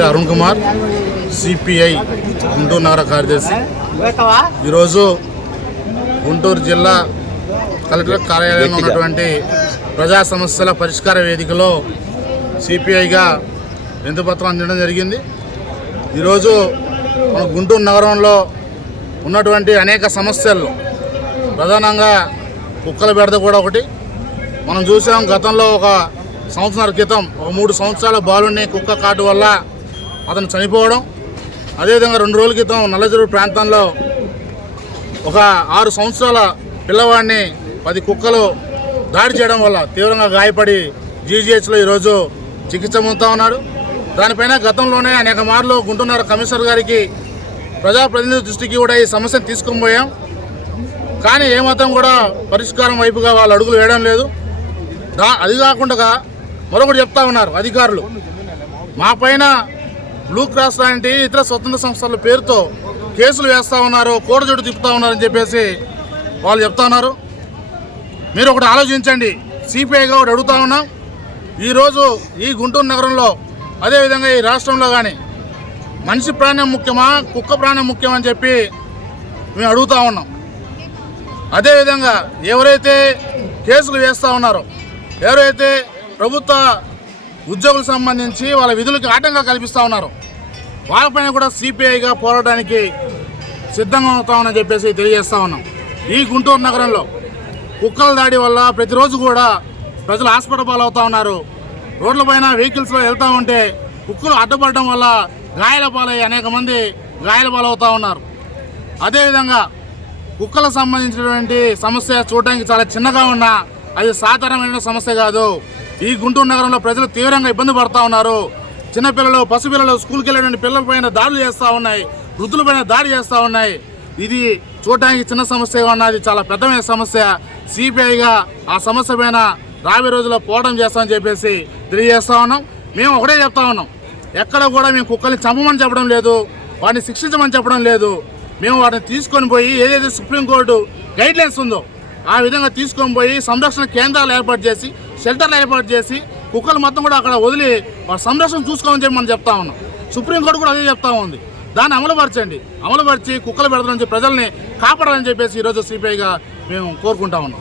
Arun Kumar CPI Guntur నగర కార్యదర్శి. ఈరోజు గుంటూరు జిల్లా కలెక్టర్ కార్యాలయంలో ఉన్నటువంటి ప్రజా సమస్యల పరిష్కార వేదికలో సిపిఐగా వినతిపత్రం అందించడం జరిగింది. ఈరోజు మన గుంటూరు నగరంలో ఉన్నటువంటి అనేక సమస్యలు, ప్రధానంగా కుక్కల బెడద కూడా ఒకటి. మనం చూసాం, గతంలో ఒక సంవత్సరాల క్రితం ఒక 3 సంవత్సరాల బాలుని కుక్క కాటు వల్ల అతను చనిపోవడం, అదేవిధంగా 2 రోజుల క్రితం నల్లచెరువు ప్రాంతంలో ఒక 6 సంవత్సరాల పిల్లవాడిని 10 కుక్కలు దాడి చేయడం వల్ల తీవ్రంగా గాయపడి జీజీహెచ్లో ఈరోజు చికిత్స పొందుతూ ఉన్నాడు. దానిపైన గతంలోనే అనేక మార్లు గుంటూరు కమిషనర్ గారికి, ప్రజాప్రతినిధి దృష్టికి కూడా ఈ సమస్యను తీసుకొని పోయాం. కానీ ఏమాత్రం కూడా పరిష్కారం వైపుగా వాళ్ళు అడుగులు వేయడం లేదు. అది కాకుండా మరొకటి చెప్తా ఉన్నారు అధికారులు, మా పైన బ్లూ క్రాస్ లాంటి ఇతర స్వతంత్ర సంస్థల పేరుతో కేసులు వేస్తూ ఉన్నారు, కోడజోడు తిప్పుతూ ఉన్నారని చెప్పేసి వాళ్ళు చెప్తా ఉన్నారు. మీరు ఒకటి ఆలోచించండి. సిపిఐగా ఒకటి అడుగుతా ఉన్నాం. ఈరోజు ఈ గుంటూరు నగరంలో, అదేవిధంగా ఈ రాష్ట్రంలో కానీ మనిషి ప్రాణం ముఖ్యమా, కుక్క ప్రాణం ముఖ్యమని చెప్పి మేము అడుగుతూ ఉన్నాం. అదేవిధంగా ఎవరైతే కేసులు వేస్తూ ఉన్నారో, ఎవరైతే ప్రభుత్వ ఉద్యోగులకు సంబంధించి వాళ్ళ విధులకు ఆటంకం కల్పిస్తూ ఉన్నారో, వాళ్ళపైన కూడా సిపిఐగా పోరాటానికి సిద్ధంగా అవుతామని చెప్పేసి తెలియజేస్తూ ఉన్నాం. ఈ గుంటూరు నగరంలో కుక్కల దాడి వల్ల ప్రతిరోజు కూడా ప్రజలు హాస్పిటల్ పాలవుతూ ఉన్నారు. రోడ్లపైన వెహికల్స్లో వెళ్తూ ఉంటే కుక్కలు అడ్డుపడడం వల్ల గాయాల పాలై అనేక మంది గాయాల పాలవుతూ ఉన్నారు. అదేవిధంగా కుక్కలకు సంబంధించినటువంటి సమస్య చూడడానికి చాలా చిన్నగా ఉన్నా అది సాధారణమైన సమస్య కాదు. ఈ గుంటూరు నగరంలో ప్రజలు తీవ్రంగా ఇబ్బంది పడుతూ ఉన్నారు. చిన్నపిల్లలు, పసిపిల్లలు, స్కూల్కి వెళ్ళిన పిల్లలపైన దాడులు చేస్తూ ఉన్నాయి, వృద్ధులపైన దాడి చేస్తూ ఉన్నాయి. ఇది చూడటానికి చిన్న సమస్యగా ఉన్నది, చాలా పెద్దమైన సమస్య. సిపిఐగా ఆ సమస్య పైన రాబోయే రోజుల్లో పోరాటం చేస్తామని చెప్పేసి తెలియజేస్తూ ఉన్నాం. మేము ఒకటే చెప్తా ఉన్నాం, ఎక్కడ కూడా మేము కుక్కల్ని చంపమని చెప్పడం లేదు, వాటిని శిక్షించమని చెప్పడం లేదు. మేము వాటిని తీసుకొని పోయి ఏదైతే సుప్రీంకోర్టు గైడ్లైన్స్ ఉందో ఆ విధంగా తీసుకొని పోయి సంరక్షణ కేంద్రాలు ఏర్పాటు చేసి, షెల్టర్లు ఏర్పాటు చేసి, కుక్కలు మొత్తం కూడా అక్కడ వదిలి వాళ్ళ సంరక్షణ చూసుకోమని చెప్పి మనం చెప్తా ఉన్నాం. సుప్రీంకోర్టు కూడా అదే చెప్తా ఉంది. దాన్ని అమలుపరచి కుక్కలు పెడతారని ప్రజల్ని కాపాడాలని చెప్పేసి ఈరోజు సిపిఐగా మేము కోరుకుంటా ఉన్నాం.